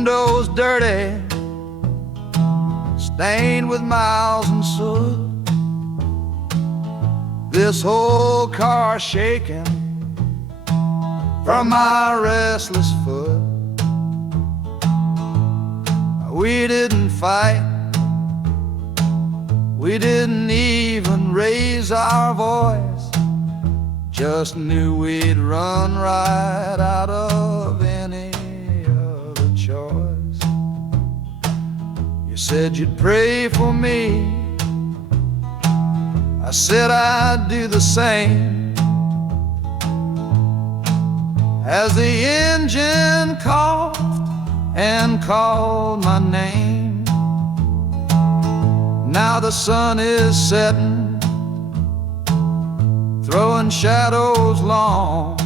windows dirty, stained with miles and soot. This whole car shaking from my restless foot. We didn't fight, we didn't even raise our voice, just knew we'd run right out of any other choice. You said you'd pray for me, I said I'd do the same. As the engine coughed and called my name, now the sun is setting, throwing shadows long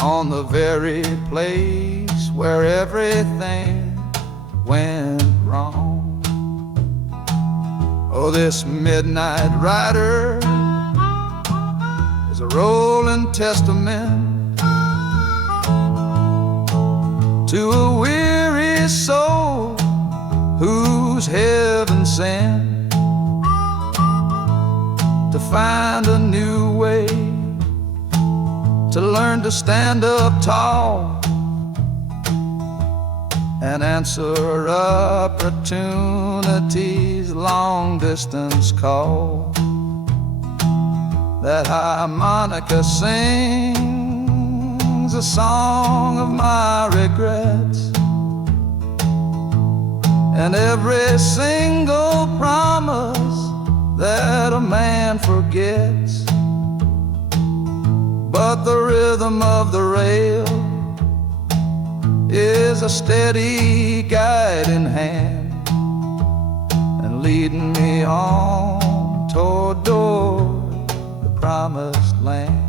on the very place where everything went wrong. Oh, this midnight rider is a rolling testament to a weary soul whose heaven sent to find a new way, to learn to stand up tall and answer opportunity's long-distance call. That harmonica sings a song of my regrets, and every single promise that a man forgets. But the rhythm of the rail is a steady guiding hand, and leading me on toward the promised land.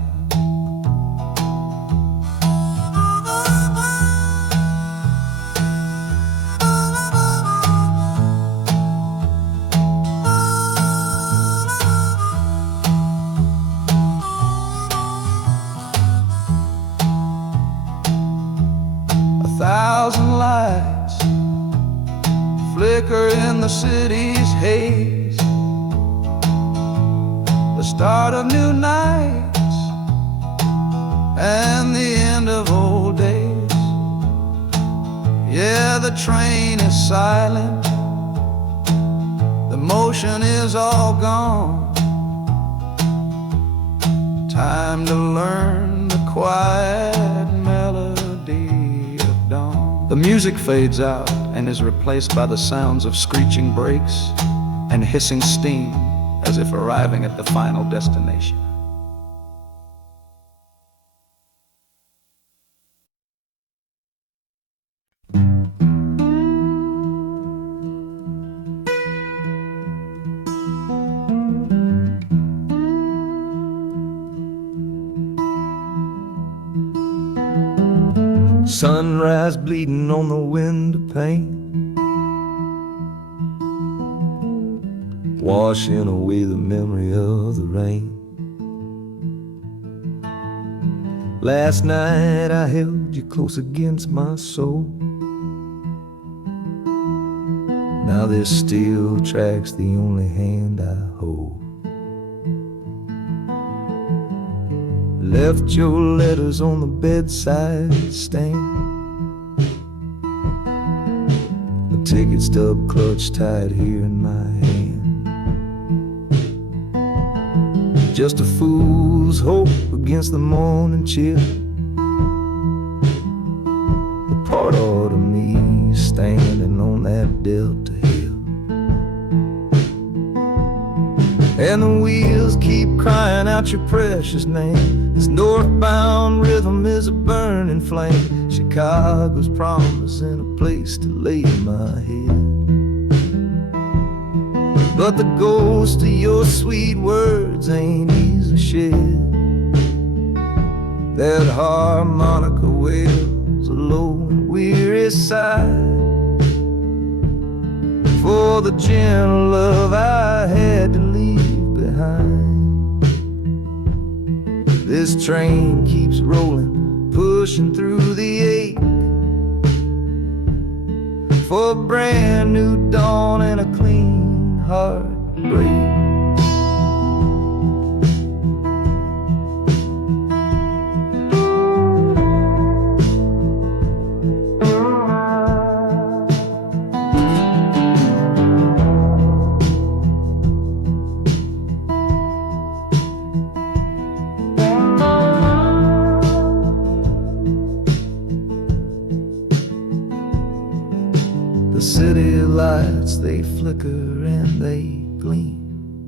A thousand lights flicker in the city's haze, the start of new nights and the end of old days. Yeah, the train is silent, the motion is all gone. Time to learn the quiet melody of dawn. The music fades out and is replaced by the sounds of screeching brakes and hissing steam, as if arriving at the final destination. Sunrise bleeding on the window pane, washing away the memory of the rain. Last night I held you close against my soul. Now this steel track's the only hand I hold. Left your letters on the bedside stand, the ticket stub clutched tight here in my hand. Just a fool's hope against the morning chill, the part of me standing on that Delta hill. And the wheels keep crying out your precious name. This northbound rhythm is a burning flame. Chicago's promising a place to lay my head. But the ghost of your sweet words ain't easily shed. That harmonica wails a low and weary sigh for the gentle love I had to leave behind. This train keeps rolling, pushing through the ache, for a brand new dawn and a clean heartbreak. The city lights, they flicker and they gleam.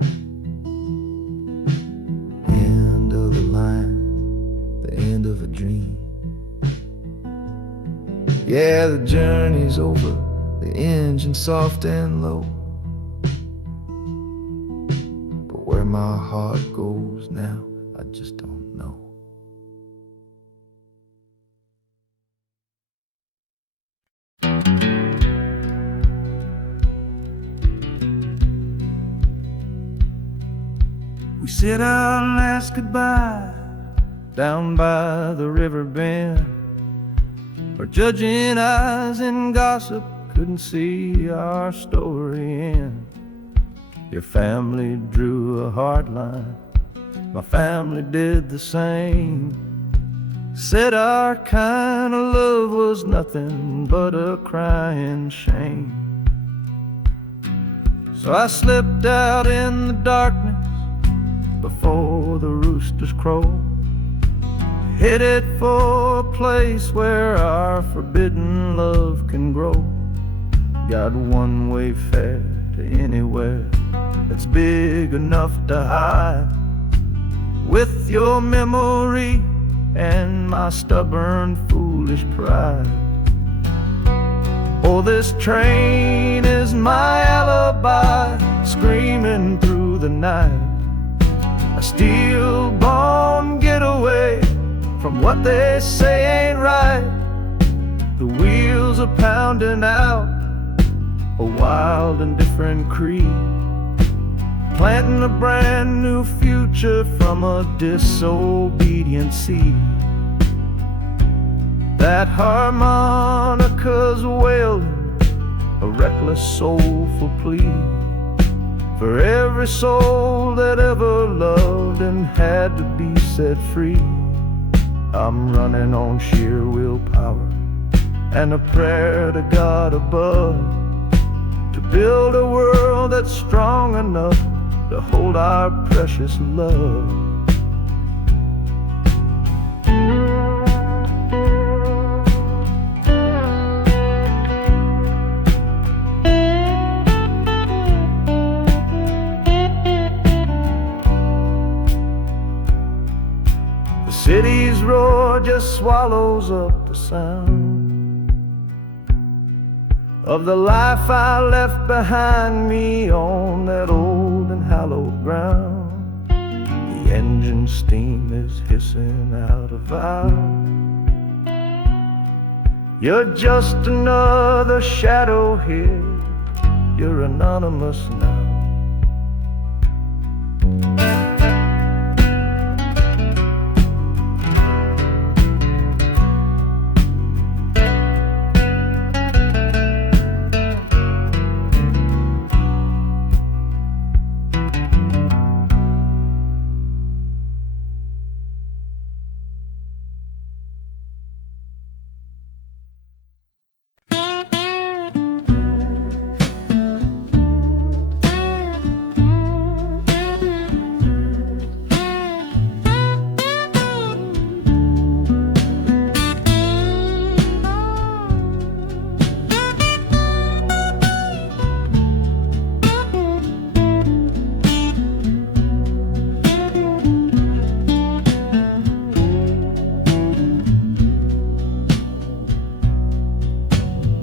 End of a line, the end of a dream. Yeah, the journey's over, the engine soft and low. But where my heart goes now, I just don't know. We sit out and ask goodbye down by the river bend, where judging eyes and gossip couldn't see our story end. Your family drew a hard line, my family did the same. Said our kind of love was nothing but a crying shame. So I slipped out in the darkness before the roosters crow, headed for a place where our forbidden love can grow. Got one-way fare to anywhere that's big enough to hide, with your memory and my stubborn, foolish pride. Oh, this train is my alibi, screaming through the night. A steel-born getaway from what they say ain't right. The wheels are pounding out a wild and different creed, planting a brand new future from a disobedient seed. That harmonica's wailing a reckless, soulful plea for every soul that ever loved and had to be set free. I'm running on sheer willpower and a prayer to God above, to build a world that's strong enough to hold our precious love. The city's roar just swallows up the sound of the life I left behind me on that old and hallowed ground. The engine steam is hissing out of valve. You're just another shadow here, you're anonymous now.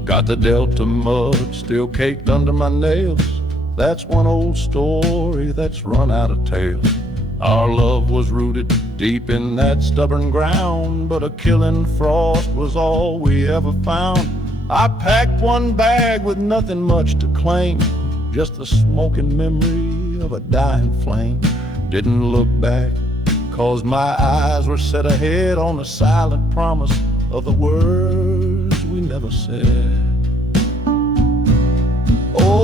Got the Delta mud still caked under my nails. That's one old story that's run out of tales. Our love was rooted deep in that stubborn ground, but a killing frost was all we ever found. I packed one bag with nothing much to claim, just the smoking memory of a dying flame. Didn't look back, 'cause my eyes were set ahead on the silent promise of the words we never said.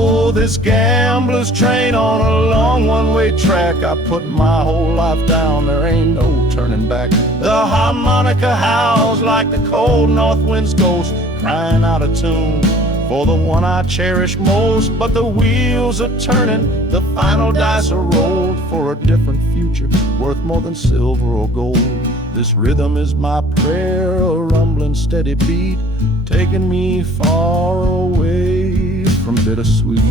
Oh, this gambler's train on a long one-way track. I put my whole life down, there ain't no turning back. The harmonica howls like the cold north wind's ghost, crying out a tune for the one I cherish most. But the wheels are turning, the final dice are rolled for a different future worth more than silver or gold. This rhythm is my prayer, a rumbling steady beat, taking me far away from bittersweet.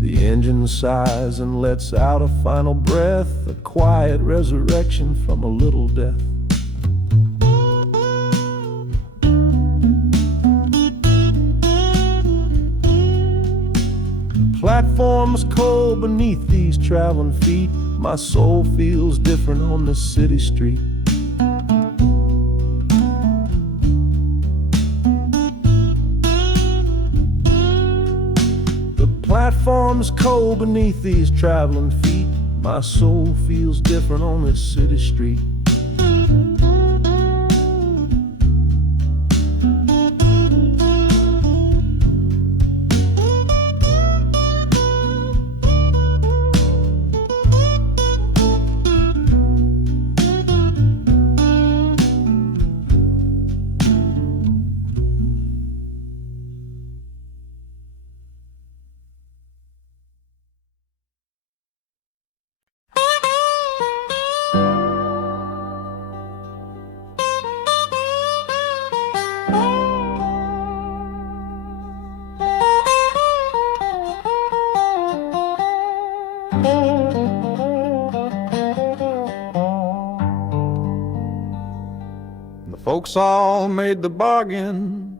The engine sighs and lets out a final breath, a quiet resurrection from a little death. The platform's cold beneath these traveling feet. My soul feels different on this city street. Platform's cold beneath these traveling feet. My soul feels different on this city street. The folks all made the bargain.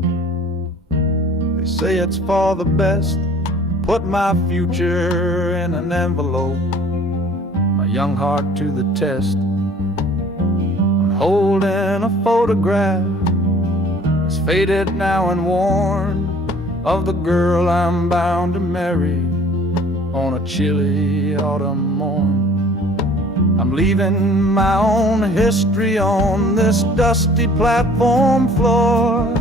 They say it's for the best. Put my future in an envelope, my young heart to the test. I'm holding a photograph, it's faded now and worn, of the girl I'm bound to marry on a chilly autumn morn. I'm leaving my own history on this dusty platform floor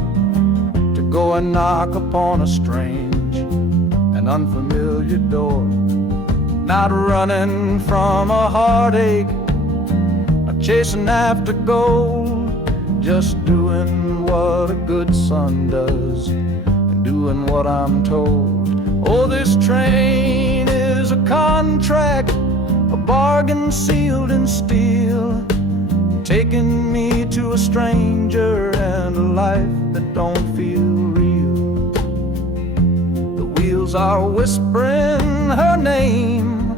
to go and knock upon a strange and unfamiliar door. Not running from a heartache, not chasing after gold, just doing what a good son does and doing what I'm told. Oh, this train is a contract, a bargain sealed in steel, taking me to a stranger and a life that don't feel real. The wheels are whispering her name,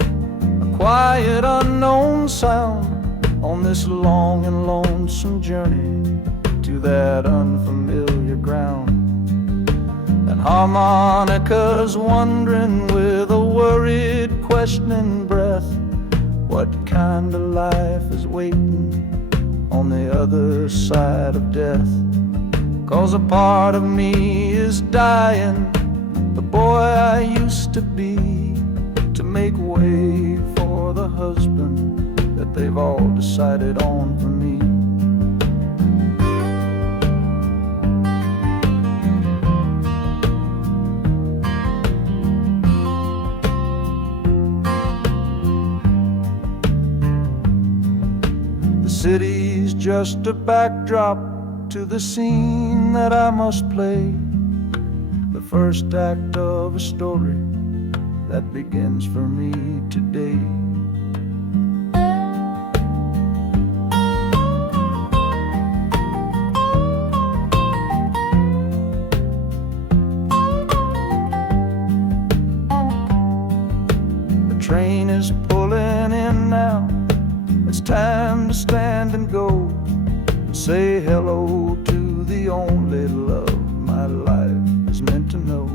a quiet unknown sound, on this long and lonesome journey to that unfamiliar ground. And harmonicas wondering with a worried, questioning breath, what kind of life is waiting on the other side of death? 'Cause a part of me is dying, the boy I used to be, to make way for the husband that they've all decided on for me. The city's just a backdrop to the scene that I must play, the first act of a story that begins for me today. The train is pulling in now, it's time to stand and go, and say hello to the only love my life is meant to know.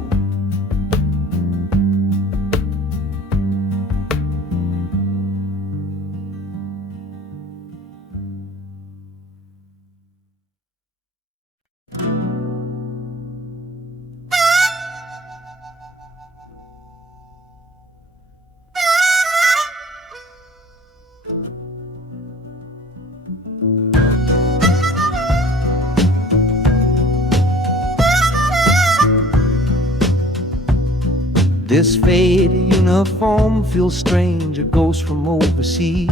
This faded uniform feels strange, a ghost from overseas.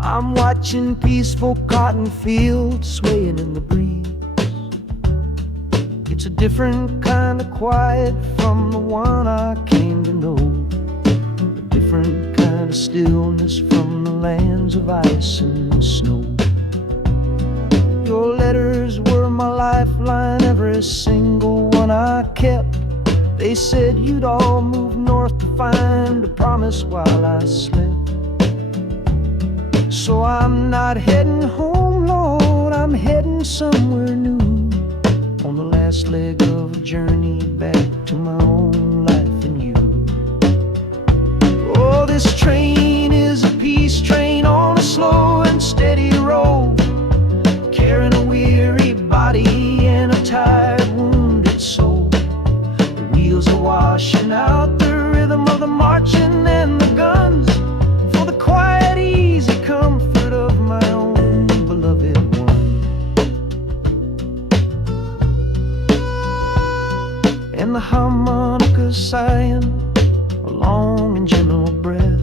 I'm watching peaceful cotton fields swaying in the breeze. It's a different kind of quiet from the one I came to know, a different kind of stillness from the lands of ice and snow. Your letters were my lifeline, every single one I kept. They said you'd all move north to find a promise while I slept. So I'm not heading home, Lord, I'm heading somewhere new, on the last leg of a journey back to my own life and you. Oh, this train is a peace train on a slow and steady road, carrying a weary body and a tired, wounded soul. The wheels are washing out the rhythm of the marching and the guns, for the quiet, easy comfort of my own beloved one. And the harmonicas sighing a long and gentle breath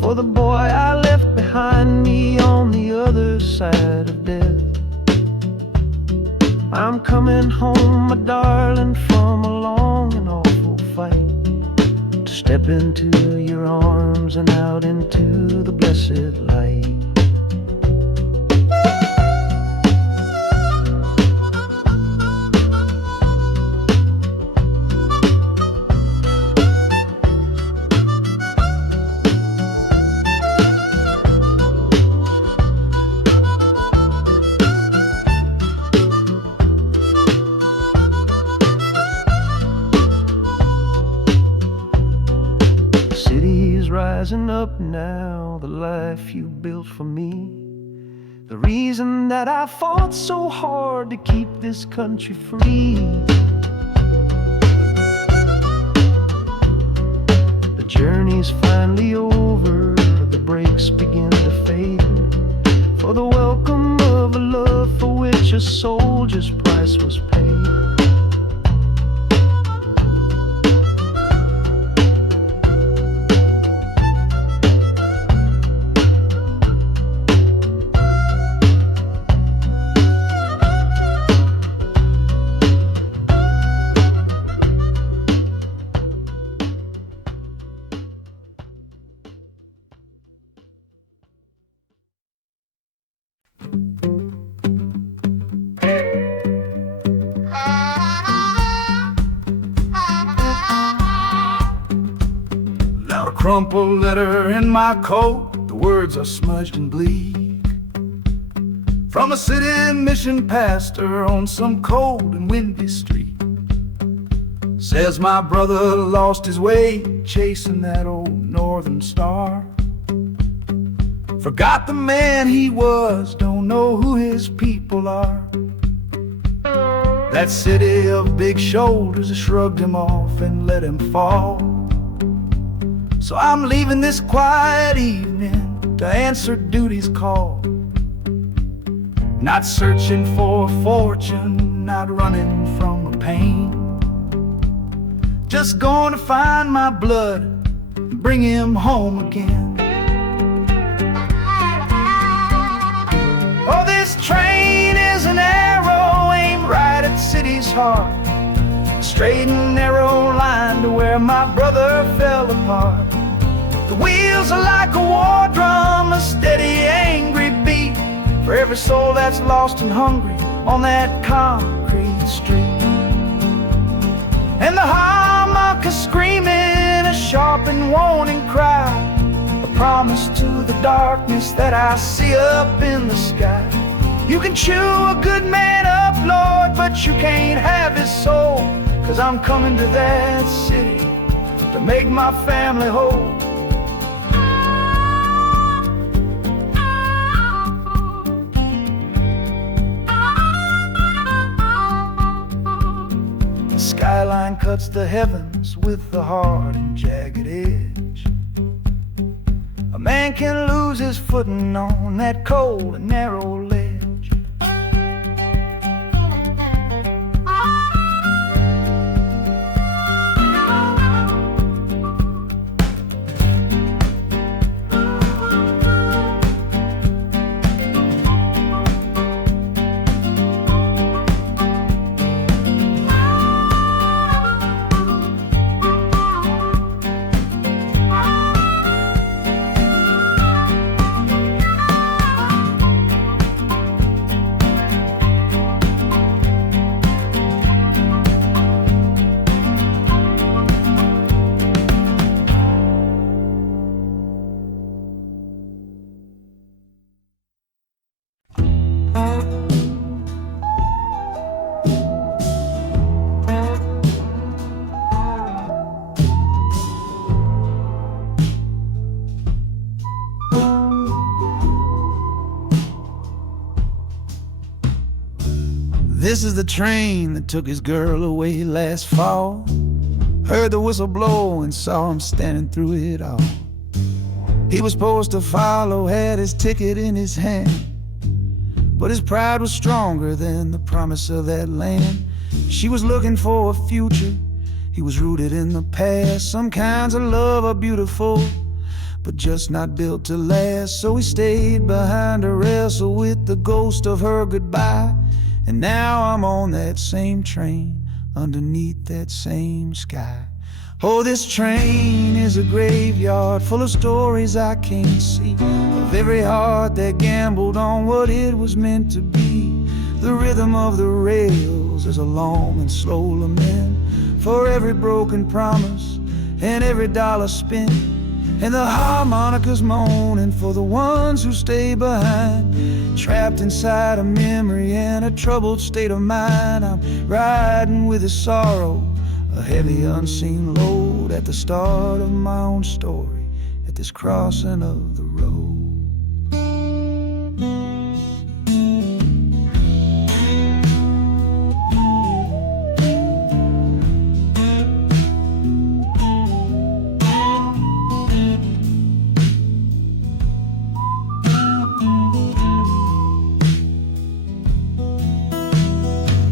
for the boy I left behind me on the other side of death. I'm coming home, my darling, from a long and awful fight, to step into your arms and out into the blessed light. Rising up now, the life you built for me, the reason that I fought so hard to keep this country free. The journey's finally over, the brakes begin to fade, for the welcome of a love for which a soldier's price was paid. Crumpled letter in my coat, the words are smudged and bleak, from a city mission pastor on some cold and windy street. Says my brother lost his way chasing that old northern star, forgot the man he was, don't know who his people are. That city of big shoulders shrugged him off and let him fall. So I'm leaving this quiet evening to answer duty's call, not searching for a fortune, not running from a pain, just going to find my blood and bring him home again. Oh, this train is an arrow aimed right at the city's heart, a straight and narrow line to where my brother fell apart. The wheels are like a war drum, a steady, angry beat for every soul that's lost and hungry on that concrete street. And the harmonica screaming a sharp and warning cry, a promise to the darkness that I see up in the sky. You can chew a good man up, Lord, but you can't have his soul, 'cause I'm coming to that city to make my family whole. Skyline cuts the heavens with a hard and jagged edge. A man can lose his footing on that cold and narrow ledge. This is the train that took his girl away last fall. Heard the whistle blow and saw him standing through it all. He was supposed to follow, had his ticket in his hand, but his pride was stronger than the promise of that land. She was looking for a future, he was rooted in the past. Some kinds of love are beautiful, but just not built to last. So he stayed behind to wrestle with the ghost of her goodbye. And now I'm on that same train, underneath that same sky. Oh, this train is a graveyard full of stories I can't see, of every heart that gambled on what it was meant to be. The rhythm of the rails is a long and slow lament for every broken promise and every dollar spent, and the harmonicas moaning for the ones who stay behind, trapped inside a memory and a troubled state of mind. I'm riding with a sorrow, a heavy unseen load, at the start of my own story, at this crossing of the road.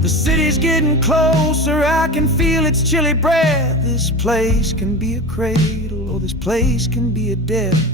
The city's getting closer, I can feel its chilly breath. This place can be a cradle, or this place can be a death.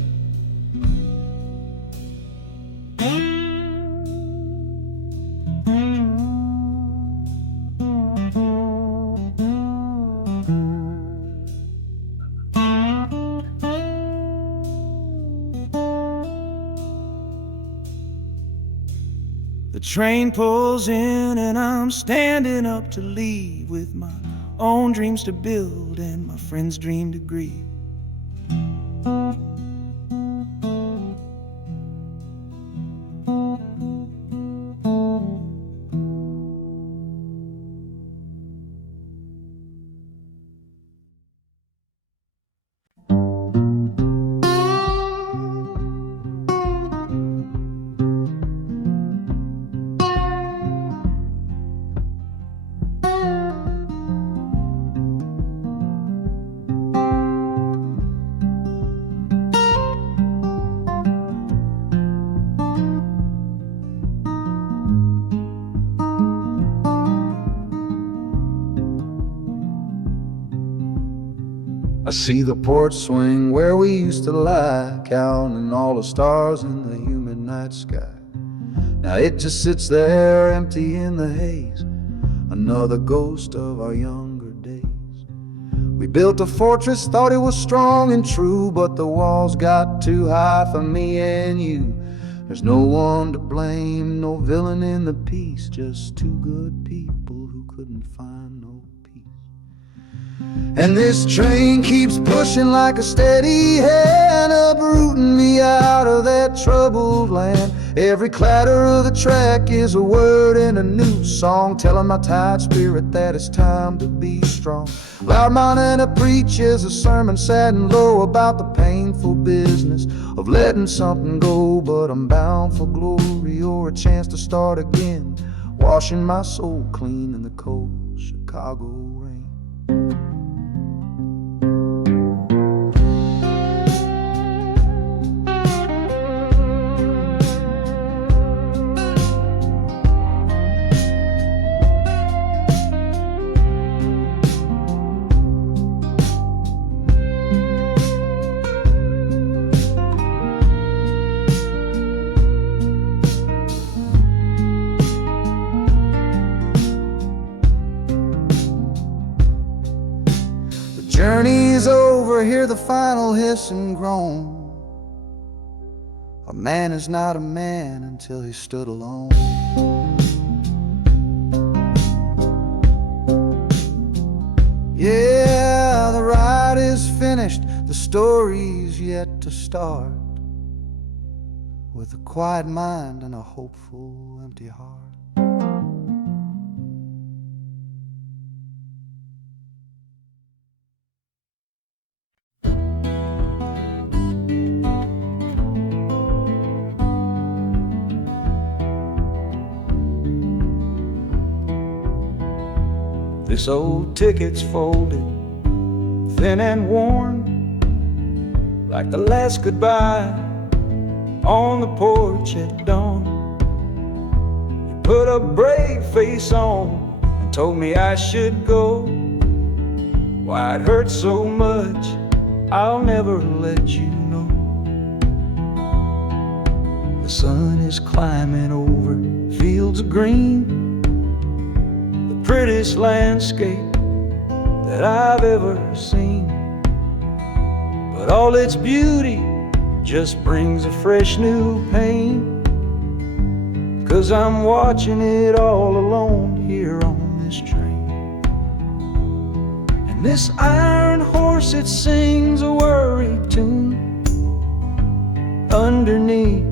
The train pulls in and I'm standing up to leave, with my own dreams to build and my friend's dream to grieve. I see the porch swing where we used to lie, counting all the stars in the humid night sky. Now it just sits there empty in the haze, another ghost of our younger days. We built a fortress, thought it was strong and true, but the walls got too high for me and you. There's no one to blame, no villain in the piece, just two good people who couldn't find no peace. And this train keeps pushing like a steady hand, uprooting me out of that troubled land. Every clatter of the track is a word in a new song, telling my tired spirit that it's time to be strong. Loud Montana preaches a sermon sad and low about the painful business of letting something go, but I'm bound for glory or a chance to start again, washing my soul clean in the cold Chicago rain. Journey's over, hear the final hiss and groan. A man is not a man until he stood alone. Yeah, the ride is finished, the story's yet to start, with a quiet mind and a hopeful empty heart. This old ticket's folded, thin and worn, like the last goodbye on the porch at dawn. You put a brave face on and told me I should go. Why it hurts so much, I'll never let you know. The sun is climbing over fields of green, the prettiest landscape that I've ever seen. But all its beauty just brings a fresh new pain, 'cause I'm watching it all alone here on this train. And this iron horse, it sings a worry tune underneath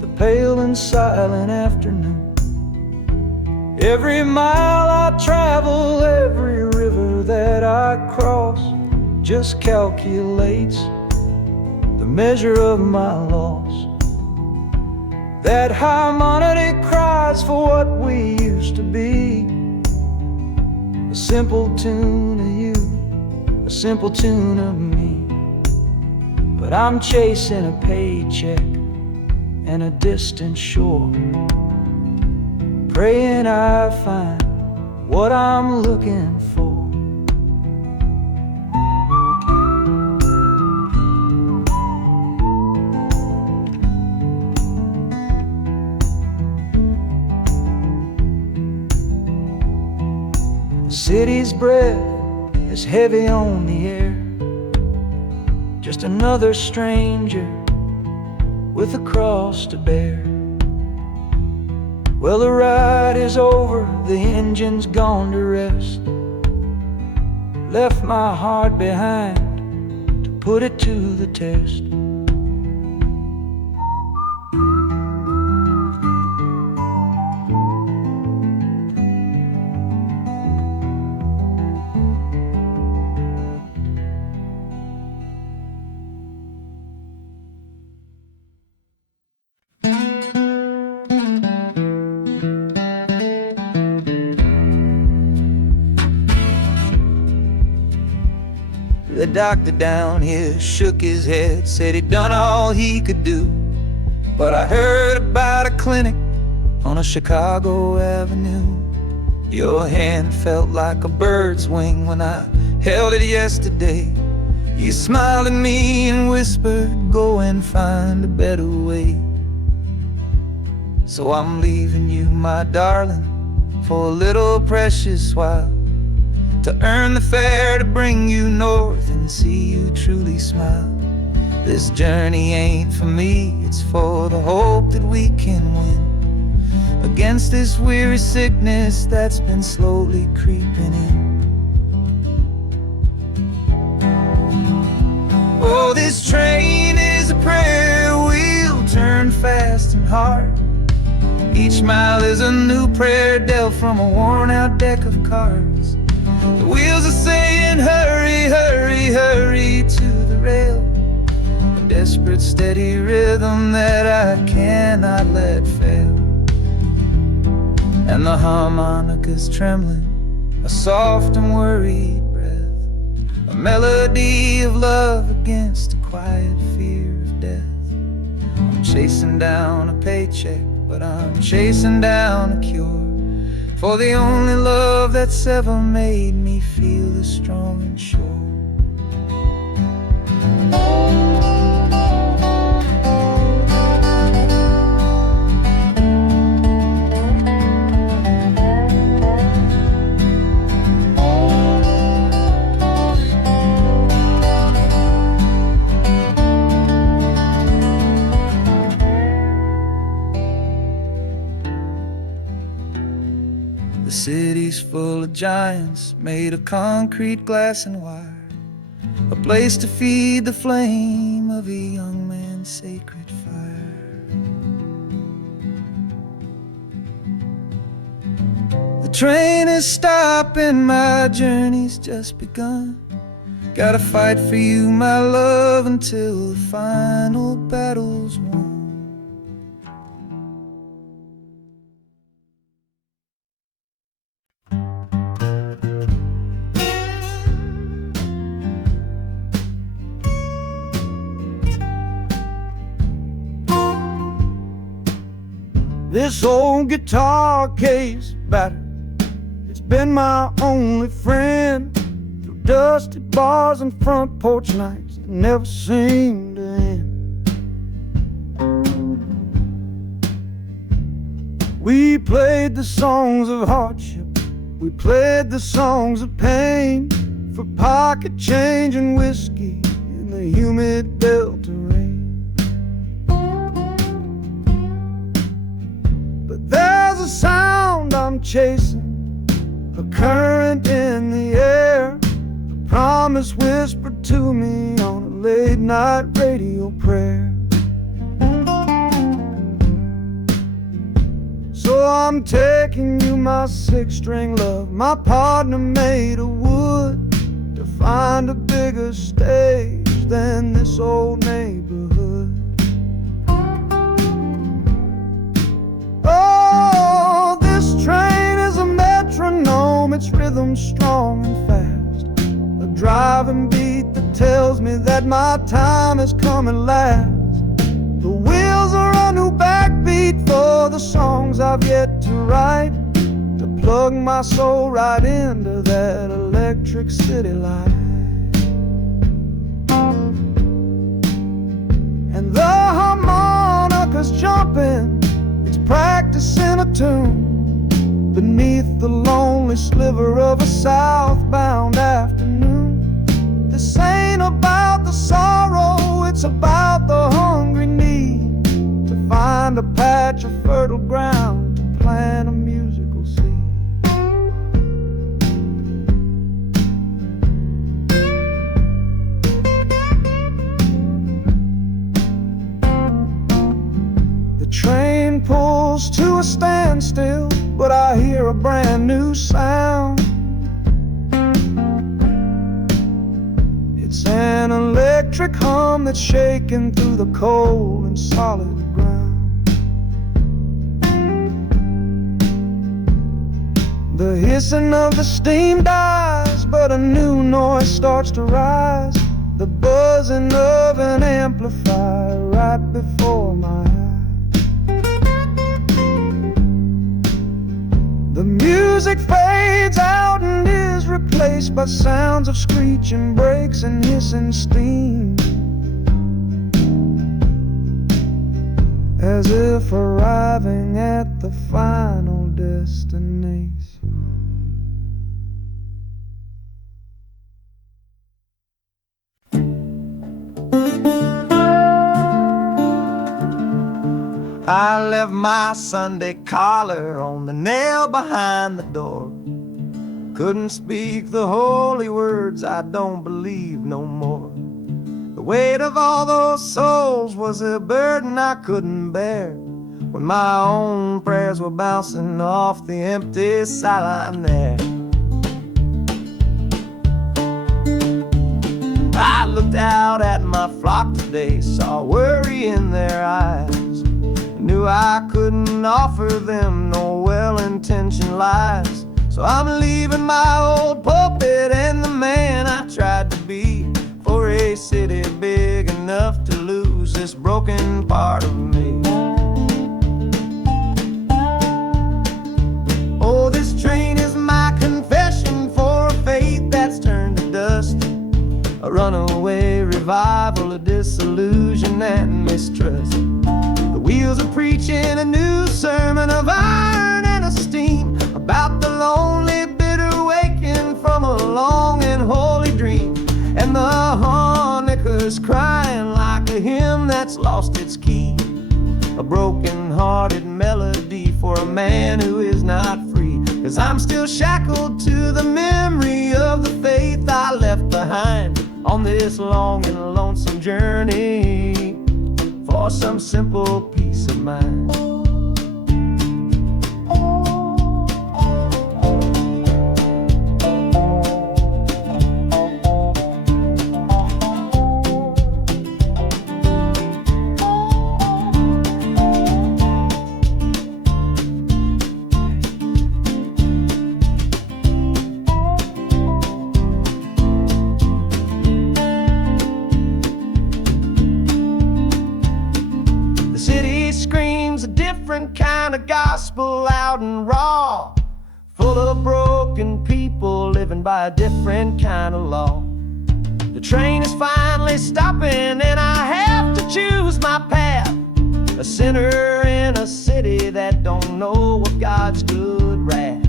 the pale and silent afternoon. Every mile I travel, every river that I cross, just calculates the measure of my loss. That harmonic cries for what we used to be, a simple tune of you, a simple tune of me. But I'm chasing a paycheck and a distant shore, praying I find what I'm looking for. The city's breath is heavy on the air, just another stranger with a cross to bear. Well, the ride is over, the engine's gone to rest, left my heart behind to put it to the test. The doctor down here shook his head, said he'd done all he could do. But I heard about a clinic on a Chicago avenue. Your hand felt like a bird's wing when I held it yesterday. You smiled at me and whispered, go and find a better way. So I'm leaving you, my darling, for a little precious while, to earn the fare to bring you north and see you truly smile. This journey ain't for me, it's for the hope that we can win against this weary sickness that's been slowly creeping in. Oh, this train is a prayer wheel, turn fast and hard. Each mile is a new prayer dealt from a worn-out deck of cards. The wheels are saying hurry, hurry, hurry to the rail, a desperate steady rhythm that I cannot let fail. And the harmonica's trembling, a soft and worried breath, a melody of love against a quiet fear of death. I'm chasing down a paycheck, but I'm chasing down a cure for the only love that's ever made me feel this strong and sure. The city's full of giants made of concrete, glass, and wire, a place to feed the flame of a young man's sacred fire. The train is stopping, my journey's just begun. Gotta fight for you, my love, until the final battle's won. This old guitar case battered, it's been my only friend through dusty bars and front porch nights that never seem to end. We played the songs of hardship, we played the songs of pain, for pocket change and whiskey in the humid Delta rain. But there's a sound I'm chasing, a current in the air, a promise whispered to me on a late night radio prayer. So I'm taking you, my six-string love, my partner made of wood, to find a bigger stage than this old neighborhood. Oh, this train is a metronome, its rhythm strong and fast, a driving beat that tells me that my time is coming last. The wheels are a new backbeat for the songs I've yet to write, to plug my soul right into that electric city light. And the harmonica's jumping, it's practicing a tune beneath the lonely sliver of a southbound afternoon. This ain't about the sorrow, it's about the hungry need to find a patch of fertile ground to plant a musical seed. The train pulls to a standstill, but I hear a brand new sound. It's an electric hum that's shaking through the cold and solid ground. The hissing of the steam dies, but a new noise starts to rise, the buzzing of an amplifier right before my eyes. The music fades out and is replaced by sounds of screeching brakes and hissing steam, as if arriving at the final destination. I left my Sunday collar on the nail behind the door. Couldn't speak the holy words, I don't believe no more. The weight of all those souls was a burden I couldn't bear, when my own prayers were bouncing off the empty sideline there. I looked out at my flock today, saw worry in their eyes, knew I couldn't offer them no well-intentioned lies. So I'm leaving my old pulpit and the man I tried to be, for a city big enough to lose this broken part of me. Oh, this train is my confession for a faith that's turned to dust, a runaway revival of disillusion and mistrust. The wheels are preaching a new sermon of iron and of steam, about the lonely, bitter waking from a long and holy dream. And the harmonica's crying like a hymn that's lost its key, a broken-hearted melody for a man who is not free. 'Cause I'm still shackled to the memory of the faith I left behind on this long and lonesome journey for some simple peace of mind. out and raw, full of broken people living by a different kind of law. The train is finally stopping and I have to choose my path, a sinner in a city that don't know of God's good wrath.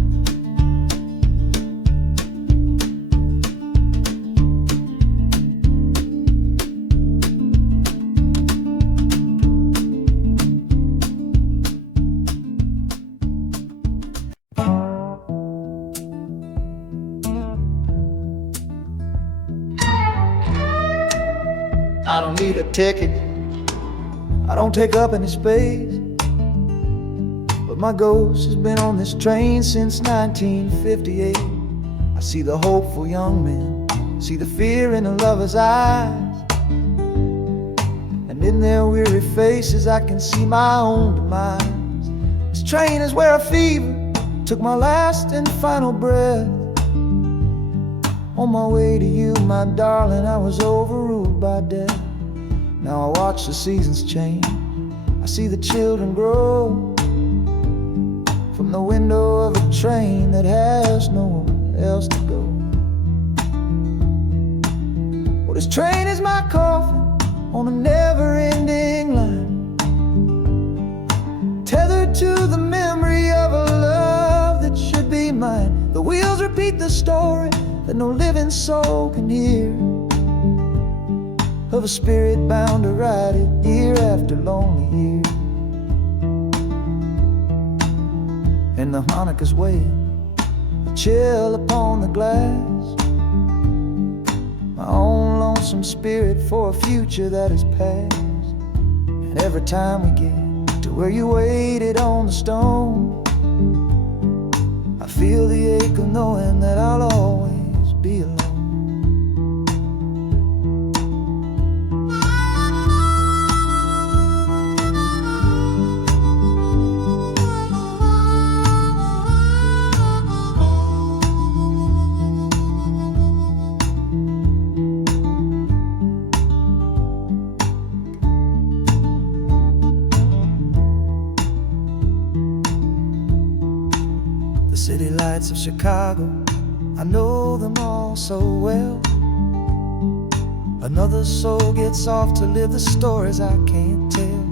I don't need a ticket, I don't take up any space, but my ghost has been on this train since 1958. I see the hopeful young men, see the fear in the lovers' eyes, and in their weary faces I can see my own demise. This train is where a fever took my last and final breath. On my way to you, my darling, I was overruled by death. Now I watch the seasons change, I see the children grow, from the window of a train that has nowhere else to go. Well, this train is my coffin on a never-ending line, tethered to the memory of a love that should be mine. The wheels repeat the story that no living soul can hear, of a spirit bound to ride it year after lonely year. And the harmonicas wail, a chill upon the glass, my own lonesome spirit for a future that is past. And every time we get to where you waited on the stone, I feel the ache of knowing that I'll always be alone. The city lights of Chicago, I know them all so well. Another soul gets off to live the stories I can't tell.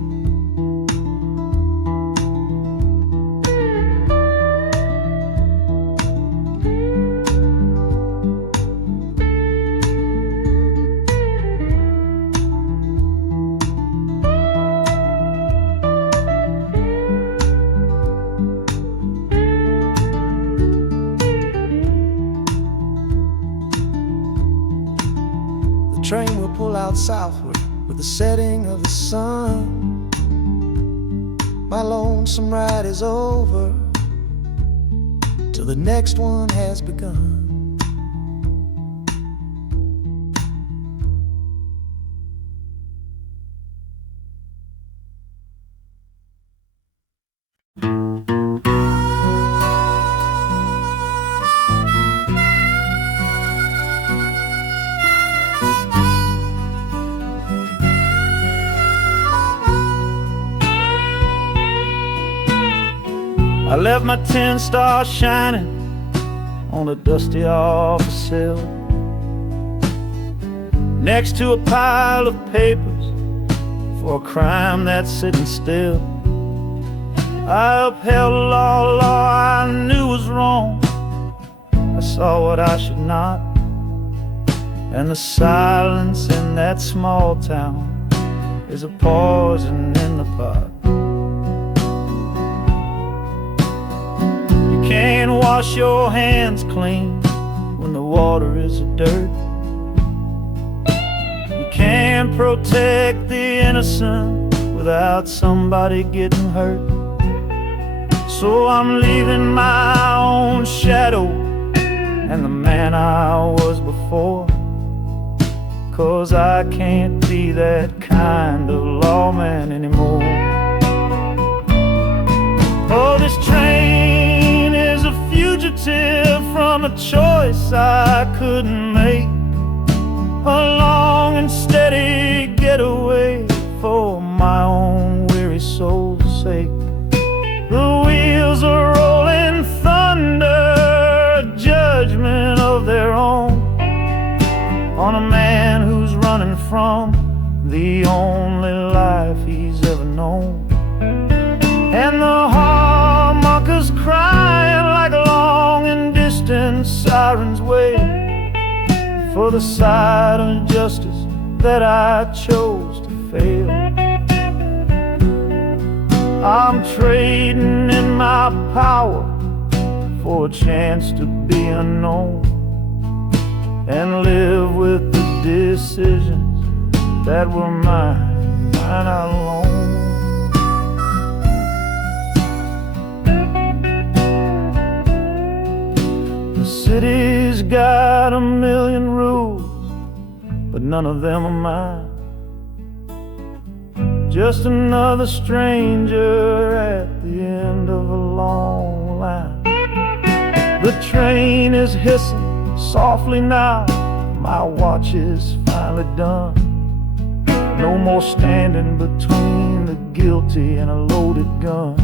The train will pull out southward with the setting of the sun. My lonesome ride is over till the next one has begun. I left my 10 stars shining on a dusty office sill, next to a pile of papers for a crime that's sitting still. I upheld a law I knew was wrong. I saw what I should not, and the silence in that small town is a poison in the pot. Can't wash your hands clean when the water is of dirt. You can't protect the innocent without somebody getting hurt. So I'm leaving my own shadow and the man I was before, 'cause I can't be that kind of lawman anymore. Oh, this train is a fugitive from a choice I couldn't make, a long and steady getaway for my own weary soul's sake. The wheels are rolling and sirens wait for the side of justice that I chose to fail. I'm trading in my power for a chance to be unknown and live with the decisions that were mine alone. The city's got a million rules, but none of them are mine. Just another stranger at the end of a long line. The train is hissing softly now, my watch is finally done. No more standing between the guilty and a loaded gun.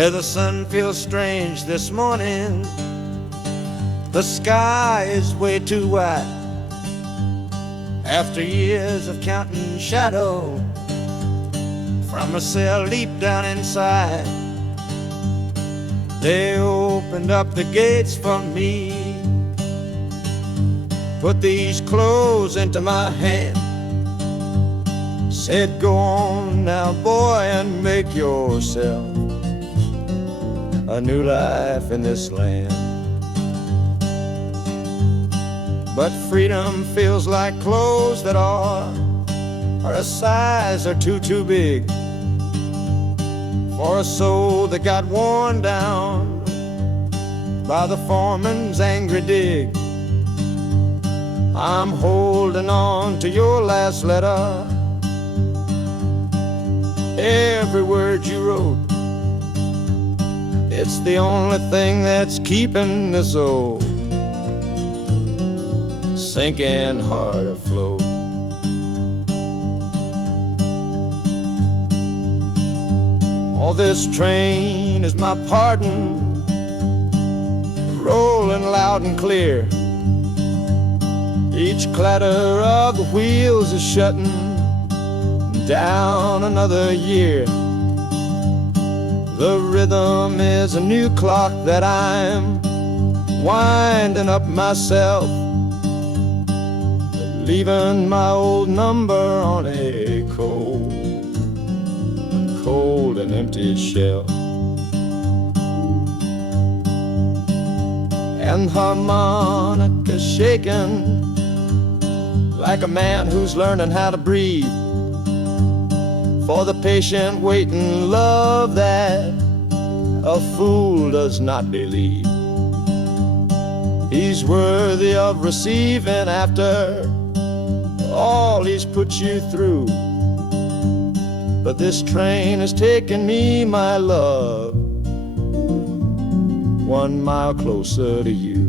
The sun feels strange this morning. The sky is way too wide. After years of counting shadow from a cell deep down inside, they opened up the gates for me, put these clothes into my hand, said, go on now, boy, and make yourself a new life in this land. But freedom feels like clothes that are a size or two big for a soul that got worn down by the foreman's angry dig. I'm holding on to your last letter, every word you wrote. It's the only thing that's keeping this old sinking heart afloat. Oh, this train is my pardon, rolling loud and clear. Each clatter of the wheels is shutting down another year. The rhythm is a new clock that I'm winding up myself, leaving my old number on a cold and empty shelf. And harmonica shaking like a man who's learning how to breathe, for the patient waiting love that a fool does not believe. He's worthy of receiving after all he's put you through. But this train has taken me, my love, 1 mile closer to you.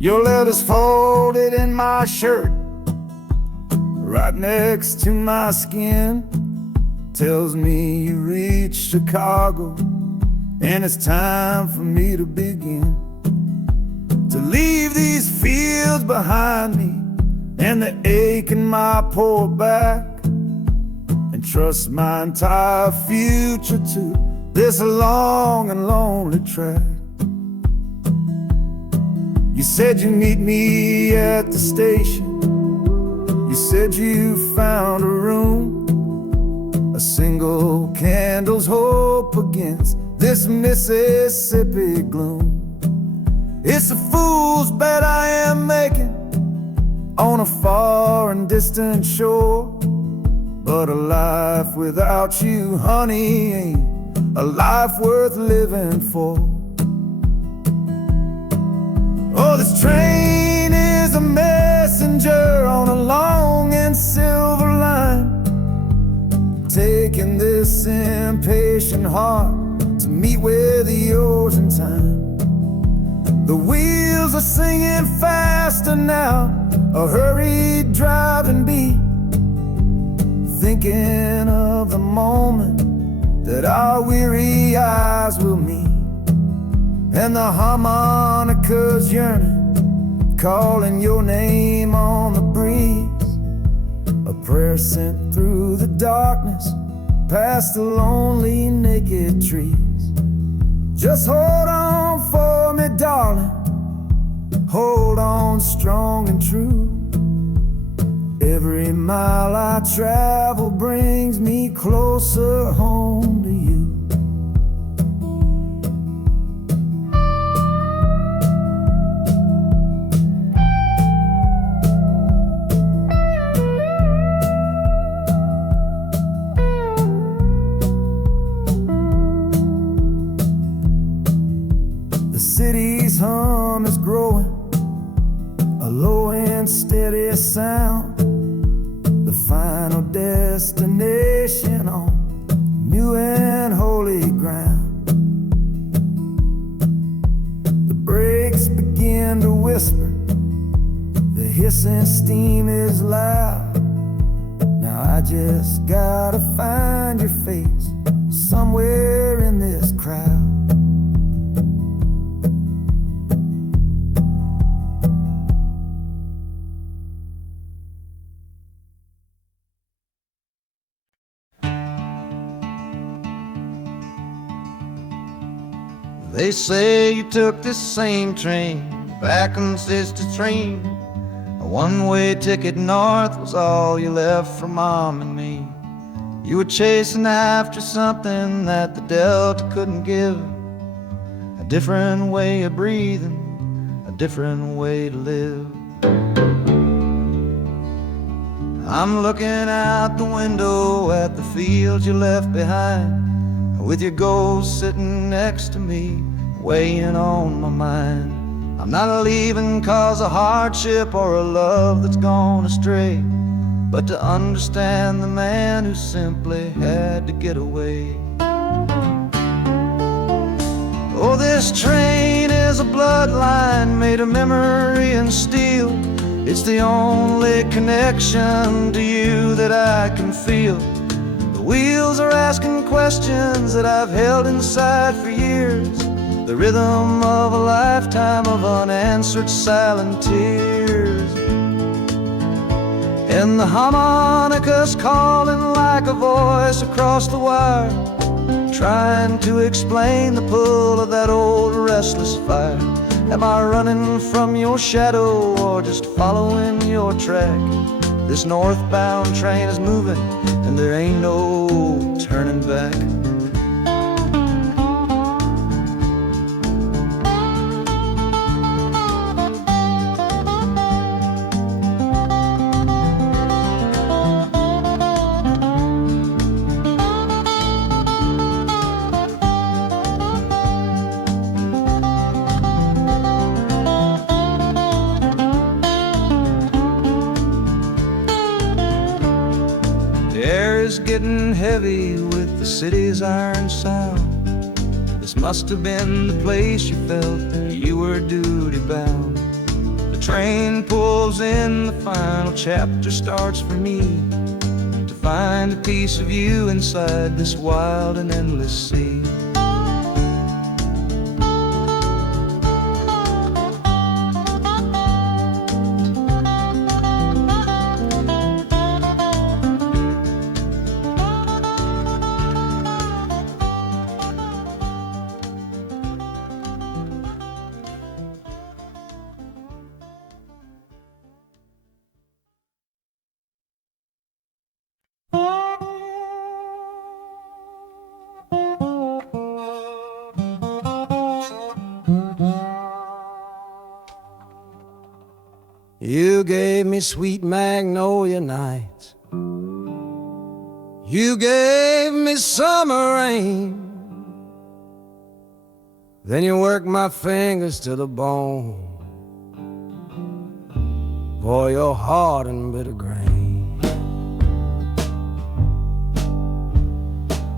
Your letter's folded in my shirt, right next to my skin. Tells me you reached Chicago, and it's time for me to begin. To leave these fields behind me, and the ache in my poor back, and trust my entire future to this long and lonely track. You said you'd meet me at the station. You said you found a room, a single candle's hope against this Mississippi gloom. It's a fool's bet I am making on a far and distant shore, but a life without you, honey, ain't a life worth living for. Oh, this train is a messenger on a long and silver line, taking this impatient heart to meet with yours in time. The wheels are singing faster now, a hurried driving beat, thinking of the moment that our weary eyes will meet, and the harmonica's yearning, calling your name on the breeze, a prayer sent through the darkness, past the lonely naked trees. Just hold on for me, darling, hold on strong and true. Every mile I travel brings me closer home to you. The city's hum is growing, a low and steady sound, the final destination on new and holy ground. The brakes begin to whisper, the hissing steam is loud. Now I just gotta find your face somewhere in this crowd. They say you took this same train back on Sister Train. A one-way ticket north was all you left for Mom and me. You were chasing after something that the Delta couldn't give, a different way of breathing, a different way to live. I'm looking out the window at the fields you left behind, with your ghost sitting next to me, weighing on my mind. I'm not leaving cause of hardship or a love that's gone astray, but to understand the man who simply had to get away. Oh, this train is a bloodline made of memory and steel. It's the only connection to you that I can feel. The wheels are asking questions that I've held inside for years, the rhythm of a lifetime of unanswered silent tears. And the harmonica's calling like a voice across the wire, trying to explain the pull of that old restless fire. Am I running from your shadow or just following your track? This northbound train is moving and there ain't no turning back. Getting heavy with the city's iron sound. This must have been the place you felt you were duty bound. The train pulls in, the final chapter starts for me, to find a piece of you inside this wild and endless sea. You gave me sweet magnolia nights. You gave me summer rain. Then you worked my fingers to the bone. Boy, you're hard and bitter grain.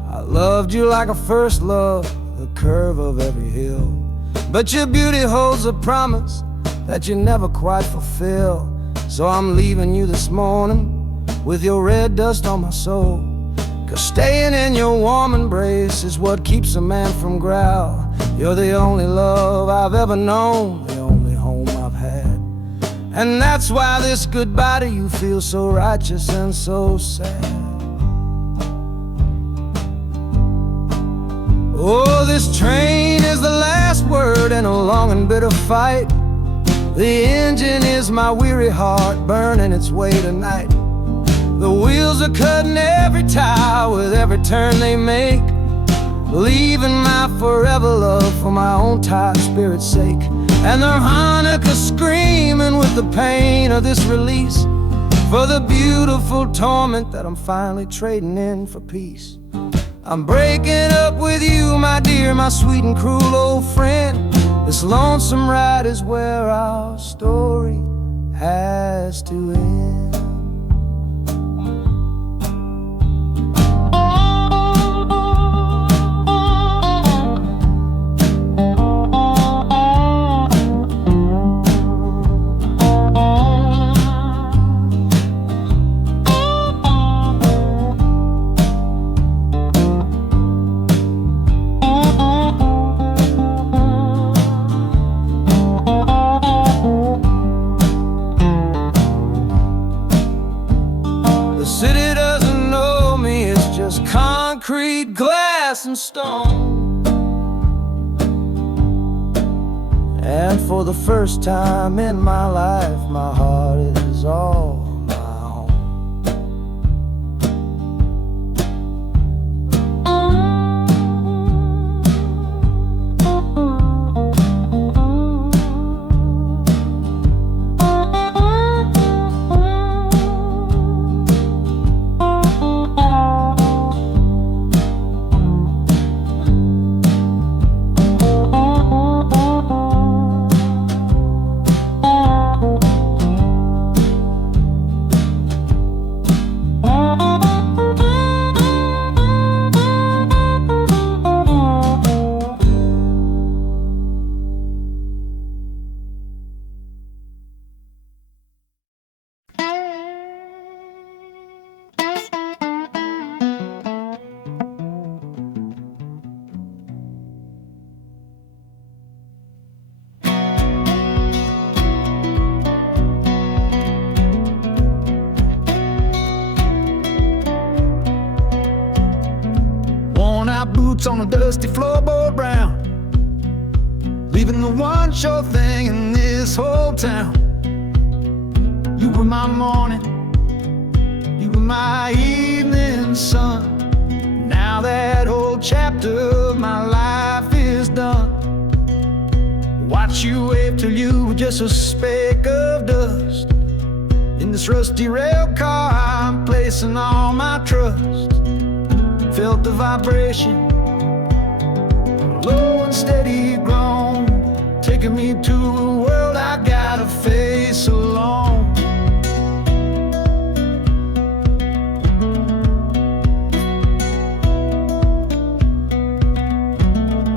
I loved you like a first love, the curve of every hill. But your beauty holds a promise that you never quite fulfill. So I'm leaving you this morning with your red dust on my soul. 'Cause staying in your warm embrace is what keeps a man from growl. You're the only love I've ever known, the only home I've had. And that's why this goodbye to you feels so righteous and so sad. Oh, this train is the last word in a long and bitter fight. The engine is my weary heart burning its way tonight. The wheels are cutting every tire with every turn they make, leaving my forever love for my own tired spirit's sake. And the harmonica screaming with the pain of this release, for the beautiful torment that I'm finally trading in for peace. I'm breaking up with you, my dear, my sweet and cruel old friend. This lonesome ride is where our story has to end. City doesn't know me, it's just concrete, glass, and stone. And for the first time in my life, my heart is all my own. Boots on a dusty floorboard brown, leaving the one sure thing in this whole town. You were my morning, you were my evening sun. Now that whole chapter of my life is done. Watch you wave till you were just a speck of dust. In this rusty rail car I'm placing all my trust. Felt the vibration, low and steady grown, taking me to a world I gotta face alone.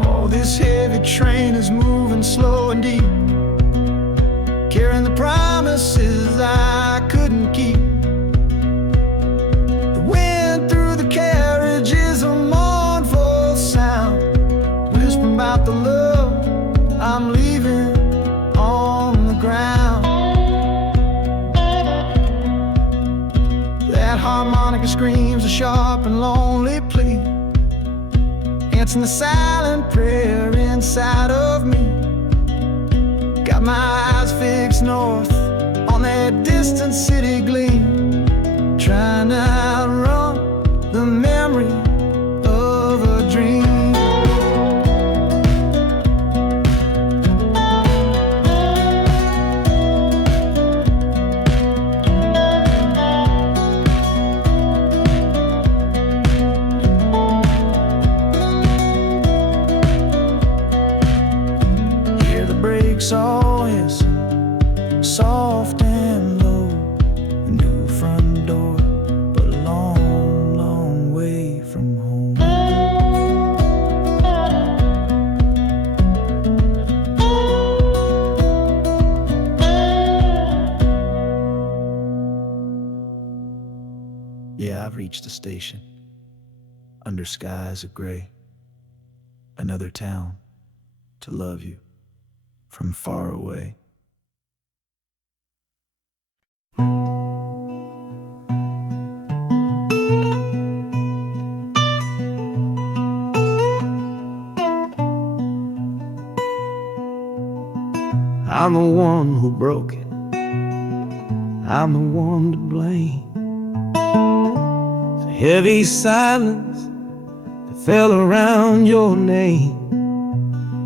Oh, this heavy train is moving slow and deep, carrying the promises I couldn't keep. The wind through the carriage is a mournful sound, whispering about the love I'm leaving on the ground. That harmonica screams a sharp and lonely plea, answering the silent prayer inside of me. Got my eyes fixed north on that distant city gleam, trying to outrun the memory of a dream. reached the station. Under skies of gray, another town to love you from far away. I'm the one who broke it. I'm the one to blame. The heavy silence that fell around your name.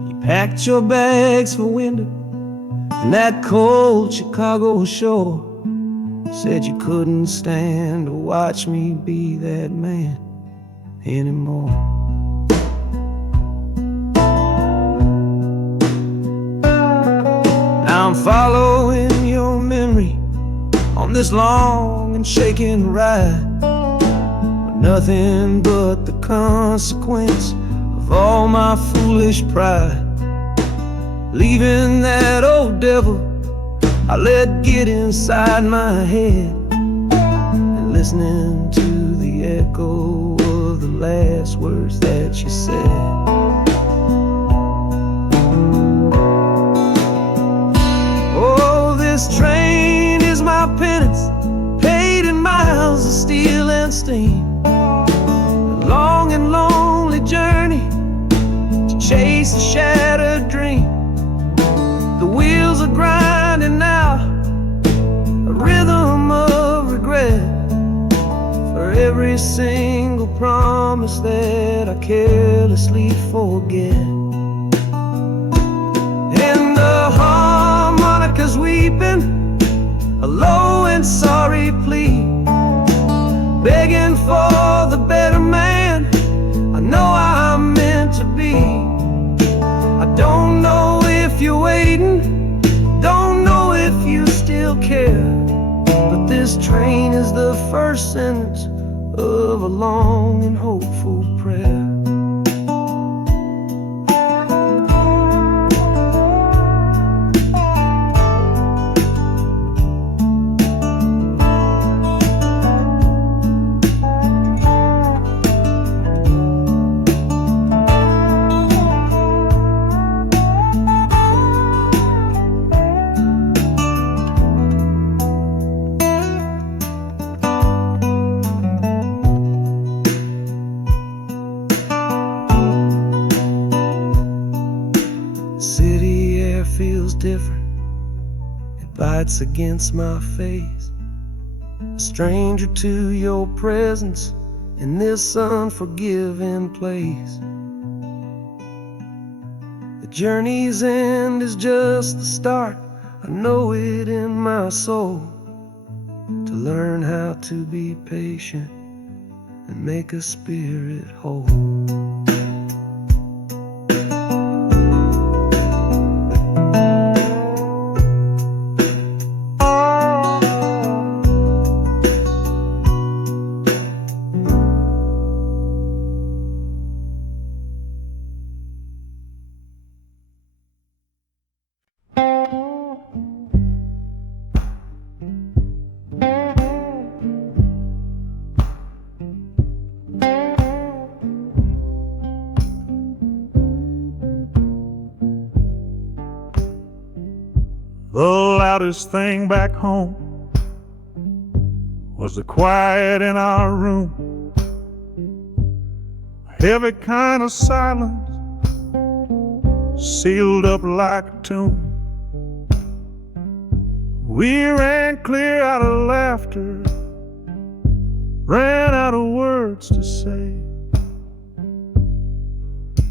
You packed your bags for winter in that cold Chicago shore. Said you couldn't stand to watch me be that man anymore. Now I'm following your memory on this long and shaking ride, with nothing but the consequence of all my foolish pride. Leaving that old devil I let get inside my head, and listening to the echo of the last words that you said. Oh, this train is my penance, paid in miles of steel and steam. A long and lonely journey to chase a shattered dream. The wheels are grinding now, a rhythm of regret, for every single promise that I carelessly forget. And the harmonica's weeping a low and sorry plea, begging for the better man I know I'm meant to be. I don't know if you're waiting, don't know if you still care, but this train is the first sentence of a long and hopeful prayer. City air feels different, it bites against my face. A stranger to your presence in this unforgiving place. The journey's end is just the start, I know it in my soul. To learn how to be patient and make a spirit whole. The loudest thing back home was the quiet in our room. A heavy kind of silence, sealed up like a tomb. We ran clear out of laughter, ran out of words to say.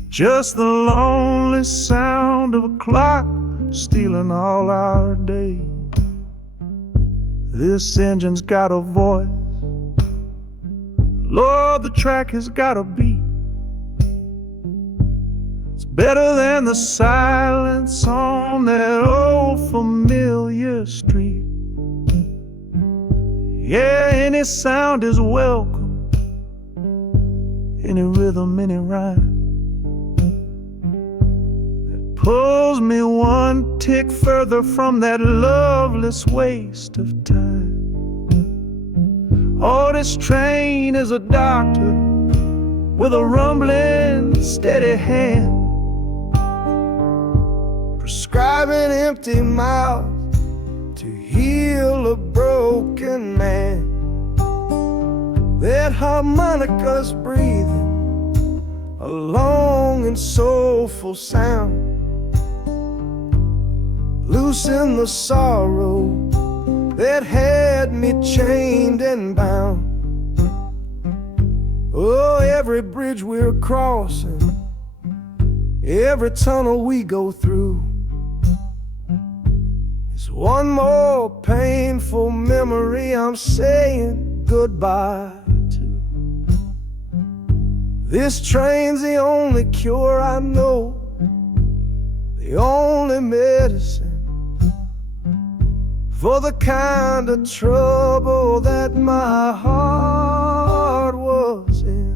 Just the lonely sound of a clock stealing all our day. This engine's got a voice, Lord, the track has got a beat. It's better than the silence on that old familiar street. Yeah, any sound is welcome, any rhythm, any rhyme. Pulls me one tick further from that loveless waste of time. Oh, this train is a doctor with a rumbling, steady hand, prescribing empty mouths to heal a broken man. That harmonica's breathing a long and soulful sound, loosen the sorrow that had me chained and bound. Oh, every bridge we're crossing, every tunnel we go through, is one more painful memory I'm saying goodbye to. This train's the only cure I know, the only medicine for the kind of trouble that my heart was in.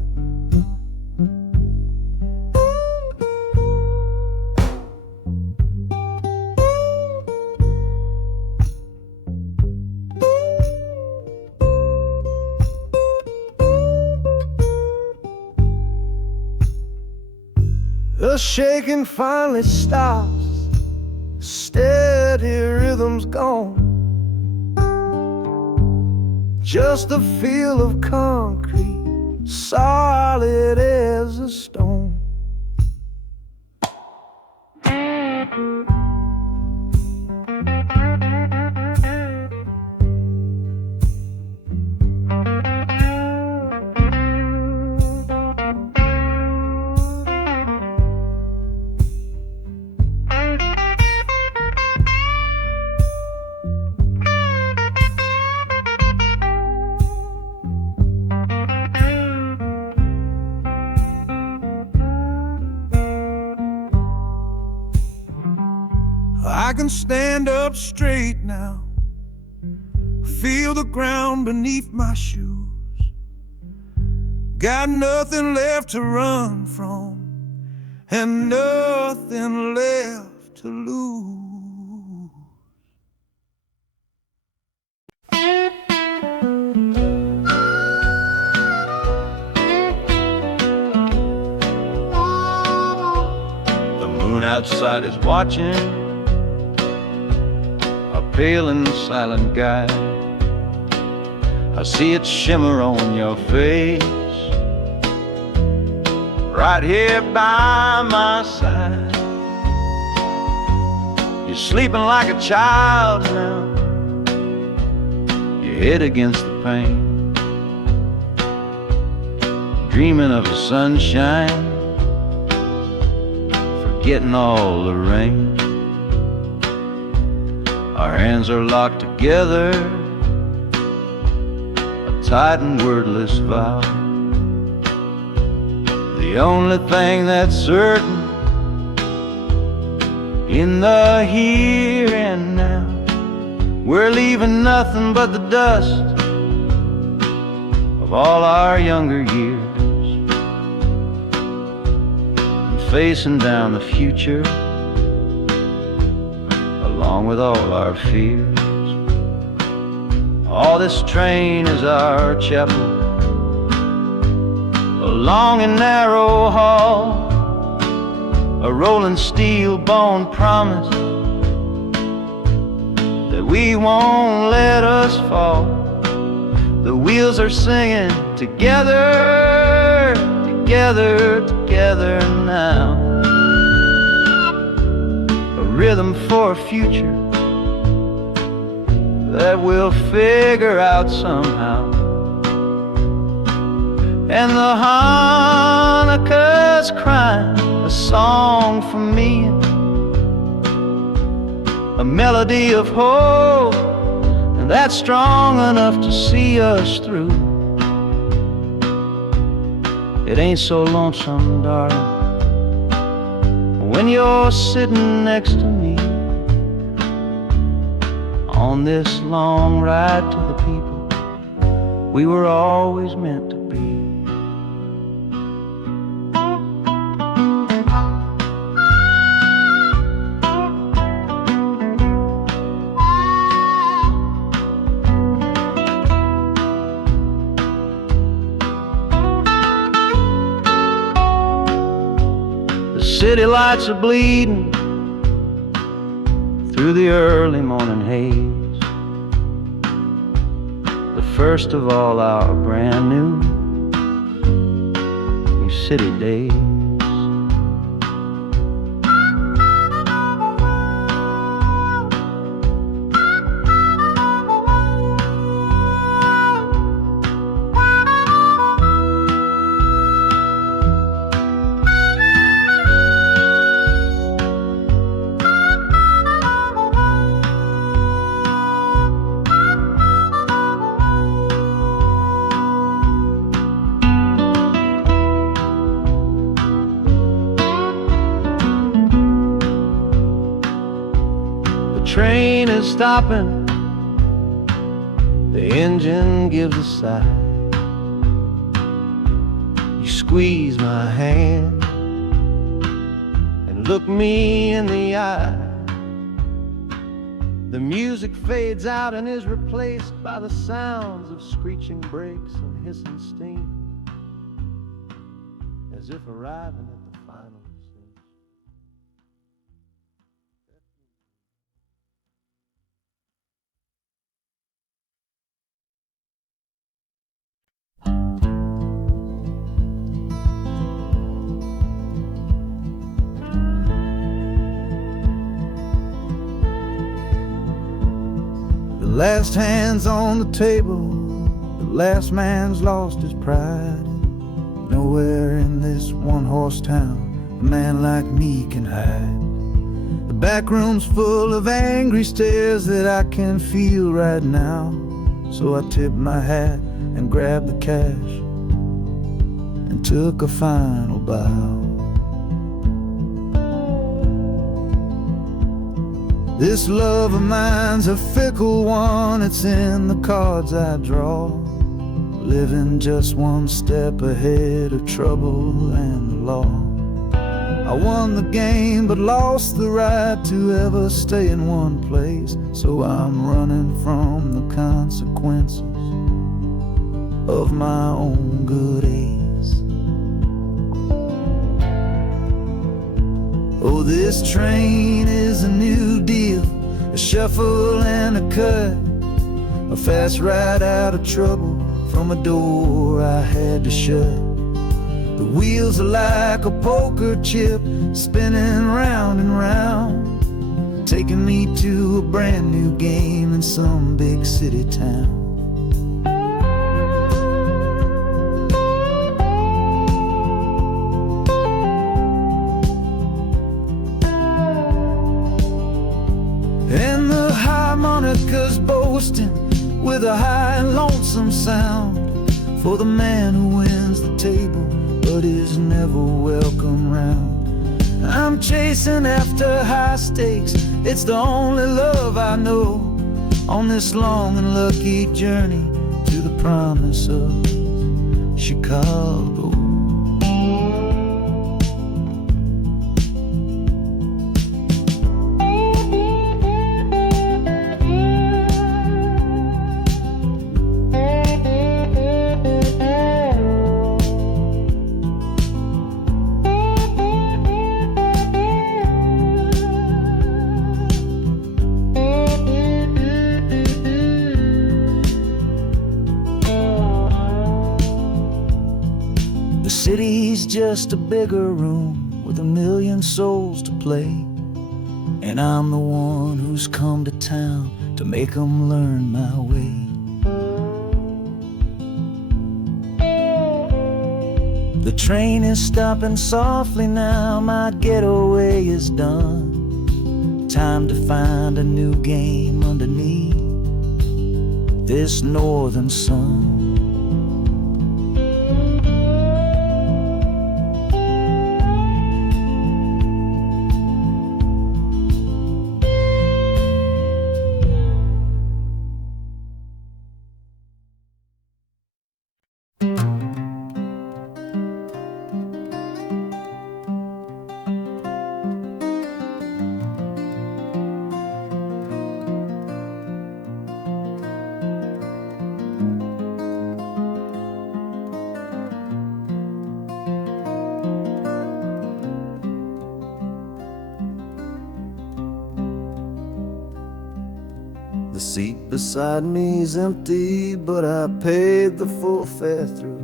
The shaking finally stops, steady rhythm's gone. Just a feel of concrete, solid as a stone. I can stand up straight now, feel the ground beneath my shoes. Got nothing left to run from and nothing left to lose. The moon outside is watching, pale and silent guide. I see it shimmer on your face, right here by my side. You're sleeping like a child now, your head against the pane, dreaming of the sunshine, forgetting all the rain. Our hands are locked together, a tight and wordless vow. The only thing that's certain in the here and now, we're leaving nothing but the dust of all our younger years, and facing down the future along with all our fears. Oh, this train is our chapel, a long and narrow hall, a rolling steel bone promise that we won't let us fall. The wheels are singing together, together, together now. Rhythm for a future that we'll figure out somehow. And the Hanukkah's crying a song for me, a melody of hope, and that's strong enough to see us through. It ain't so lonesome, darling, when you're sitting next to me on this long ride to the people we were always meant to be. city lights are bleeding through the early morning haze, the first of all our brand new city days. Train is stopping, the engine gives a sigh. You squeeze my hand and look me in the eye. The music fades out and is replaced by the sounds of screeching brakes and hissing steam, as if arriving at the final scene. The last hand's on the table, the last man's lost his pride. Nowhere in this one-horse town a man like me can hide. The back room's full of angry stares that I can feel right now. So I tipped my hat and grabbed the cash and took a final bow. This love of mine's a fickle one, it's in the cards I draw. Living just one step ahead of trouble and the law. I won the game but lost the right to ever stay in one place. So I'm running from the consequences of my own good ace. Oh, this train is a new deal, a shuffle and a cut, a fast ride out of trouble from a door I had to shut. The wheels are like a poker chip, spinning round and round, taking me to a brand new game in some big city town. And the harmonica's boasting with a high and lonesome sound for the man who wins the table but is never welcome round. I'm chasing after high stakes, it's the only love I know on this long and lucky journey to the promise of Chicago. The city's just a bigger room with a million souls to play, and I'm the one who's come to town to make them learn my way. The train is stopping softly now, my getaway is done. Time to find a new game underneath this northern sun. The seat beside me's empty, but I paid the full fare through.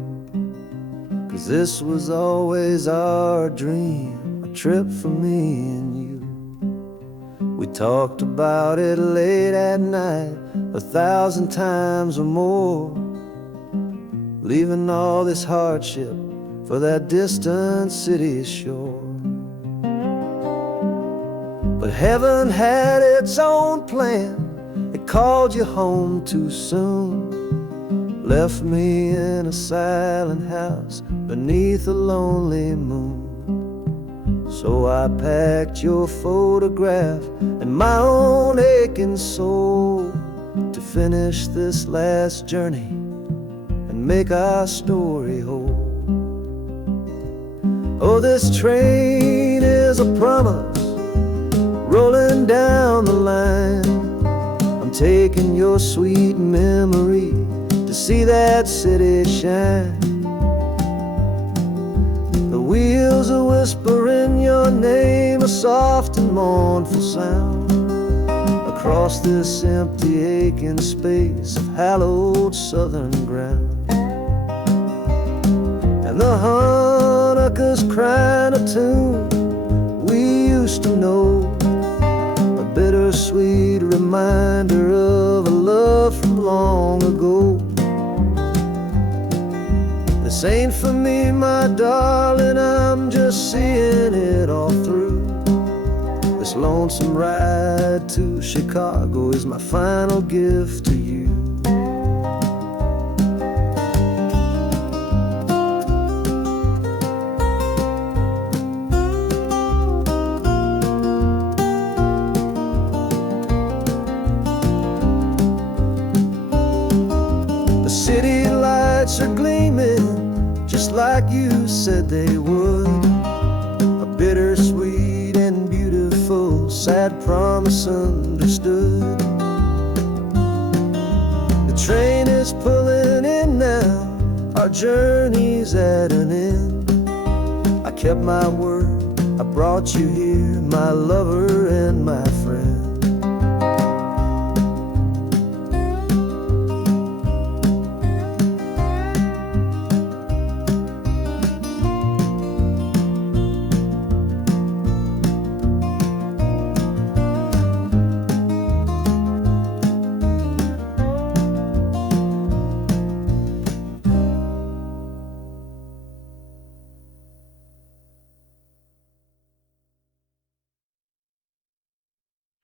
'Cause this was always our dream, a trip for me and you. We talked about it late at night, 1,000 times or more, leaving all this hardship for that distant city shore. But heaven had its own plan. It called you home too soon, left me in a silent house beneath a lonely moon. So I packed your photograph and my own aching soul to finish this last journey and make our story whole. Oh, this train is a promise rolling down the line. I'm taking your sweet memory to see that city shine. The wheels are whispering your name, a soft and mournful sound, across this empty aching space of hallowed southern ground. And the Hanukkah's crying a tune we used to know, a bittersweet reminder of a love from long ago. This ain't for me, my darling, I'm just seeing it all through. This lonesome ride to Chicago is my final gift to you. The city lights are gleaming just like you said they would, a bittersweet and beautiful sad promise understood. The train is pulling in now, our journey's at an end. I kept my word, I brought you here, my lover and my friend.